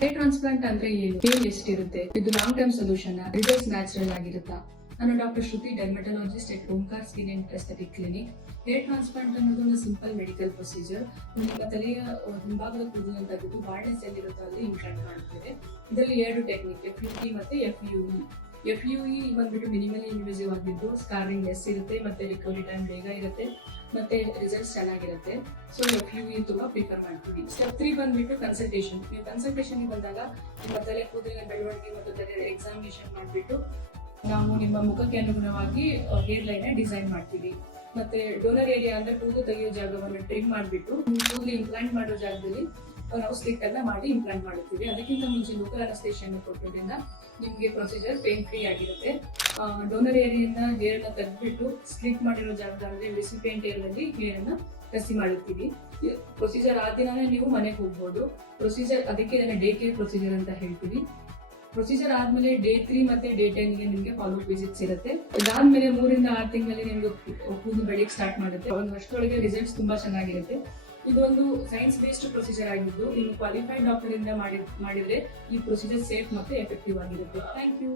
Hair transplant ಅಂದ್ರೆ ಏನು, pain ಎಷ್ಟಿರುತ್ತೆ, ಇದು long term solution, results natural ಆಗಿರುತ್ತಾ? ನಾನು doctor Shruti, dermatologist at Omkar skin and aesthetic clinic. Hair transplant ಅನ್ನೋದು ಒಂದು ಸಿಂಪಲ್ ಮೆಡಿಕಲ್ ಪ್ರೊಸೀಜರ್. ನಿಮ್ಮ ತಲೆಯ ಹಿಂಭಾಗದ ಕೂದಲನ್ನು ತೆಗೆದು ಬಾರ್ಡ್ನೆಸ್ ಎಲ್ಲಿರುತ್ತೋ ಅಲ್ಲಿ ಇಂಪ್ಲಾಂಟ್ ಮಾಡುತ್ತೇವೆ. ಇದರಲ್ಲಿ 2 ಟೆಕ್ನಿಕ್, FUE ಮತ್ತೆ FUE. FUE ಬಂದ್ಬಿಟ್ಟು ಮಿನಿಮಲಿ ಇನ್ವೇಸಿವ್ ಆಗಿದ್ದು ಸ್ಕಾರಿಂಗ್ ಲೆಸ್ ಇರುತ್ತೆ ಮತ್ತೆ ರಿಕವರಿ ಟೈಮ್ ಬೇಗ ಇರುತ್ತೆ ಮತ್ತೆ ರಿಸಲ್ಟ್ಸ್ ಚೆನ್ನಾಗಿರುತ್ತೆ. ಸೊ FUE ತುಂಬಾ ಪ್ರಿಫರ್ ಮಾಡ್ತೀವಿ. ಸ್ಟೆಪ್ 3 ಬಂದ್ಬಿಟ್ಟು ಕನ್ಸಲ್ಟೇಷನ್. ನೀವು ಕನ್ಸಲ್ಟೇಷನ್ ಬಂದಾಗ ನಿಮ್ಮ ತಲೆ ಕೂದಲಿನ ಬೆಳವಣಿಗೆ ಮತ್ತು ತಲೆ ಎಕ್ಸಾಮಿನೇಷನ್ ಮಾಡಿಬಿಟ್ಟು ನಾವು ನಿಮ್ಮ ಮುಖಕ್ಕೆ ಅನುಗುಣವಾಗಿ ಹೇರ್ ಲೈನ್ ಡಿಸೈನ್ ಮಾಡ್ತೀವಿ. ಮತ್ತೆ ಡೋನರ್ ಏರಿಯಾ ಅಂದ್ರೆ ಕೂದಲು ತೆಗೆಯೋ ಜಾಗವನ್ನು ಟ್ರಿಮ್ ಮಾಡಿಬಿಟ್ಟು ಕೂದಲು ಇಂಪ್ಲಾಂಟ್ ಮಾಡೋ ಜಾಗದಲ್ಲಿ ನಾವು ಸ್ಲಿಟ್ ಅನ್ನ ಮಾಡಿ ಇಂಪ್ಲಾಂಟ್ ಮಾಡುತ್ತೀವಿ. ಅದಕ್ಕಿಂತ ಮುಂಚೆ ಲೋಕಲ್ ಅನಸ್ತೇಷನ್ ಕೊಟ್ಟೋದ್ರಿಂದ ನಿಮಗೆ ಪ್ರೊಸೀಜರ್ ಪೇನ್ ಫ್ರೀ ಆಗಿರುತ್ತೆ. ಡೋನರ್ ಏರಿಯಿಂದ ಹೇರ್ ನ ತೆಗೆದ್ಬಿಟ್ಟು ಸ್ಲಿಟ್ ಮಾಡಿರೋ ಜಾಗದ ಅಂದ್ರೆ ರೆಸಿಪಿಯೆಂಟ್ ಏರಿಯಾದಲ್ಲಿ ಹೇರ್ ಅನ್ನ ಕಸಿ ಮಾಡುತ್ತೀವಿ. ಪ್ರೊಸೀಜರ್ ಆದ ದಿನಾನೇ ನೀವು ಮನೆಗೆ ಹೋಗ್ಬೋದು. ಪ್ರೊಸೀಜರ್ ಅದಕ್ಕೆ ಇದನ್ನ ಡೇ ಕೇರ್ ಪ್ರೊಸೀಜರ್ ಅಂತ ಹೇಳ್ತೀವಿ. ಪ್ರೊಸೀಜರ್ ಆದ್ಮೇಲೆ ಡೇ 3 ಮತ್ತೆ ಡೇ 10 ಗೆ ನಿಮಗೆ ಫಾಲೋ ಅಪ್ ವಿಸಿಟ್ಸ್ ಇರುತ್ತೆ. ಅದಾದ್ಮೇಲೆ 3 ರಿಂದ 6 ತಿಂಗಳಲ್ಲಿ ನಿಮ್ಗೆ ಕೂದಲು ಬೆಳೆಯಕ್ಕೆ ಸ್ಟಾರ್ಟ್ ಮಾಡುತ್ತೆ. ಒಂದು ವರ್ಷದೊಳಗೆ ರಿಸಲ್ಟ್ಸ್ ತುಂಬಾ ಚೆನ್ನಾಗಿರುತ್ತೆ. ಇದು ಒಂದು ಸೈನ್ಸ್ ಬೇಸ್ಡ್ ಪ್ರೊಸೀಜರ್ ಆಗಿದ್ದು ನೀವು ಕ್ವಾಲಿಫೈಡ್ ಡಾಕ್ಟರ್ ಇಂದ ಮಾಡಿದ್ರೆ ಈ ಪ್ರೊಸೀಜರ್ ಸೇಫ್ ಮತ್ತೆ ಎಫೆಕ್ಟಿವ್ ಆಗಿರುತ್ತೆ. Thank you.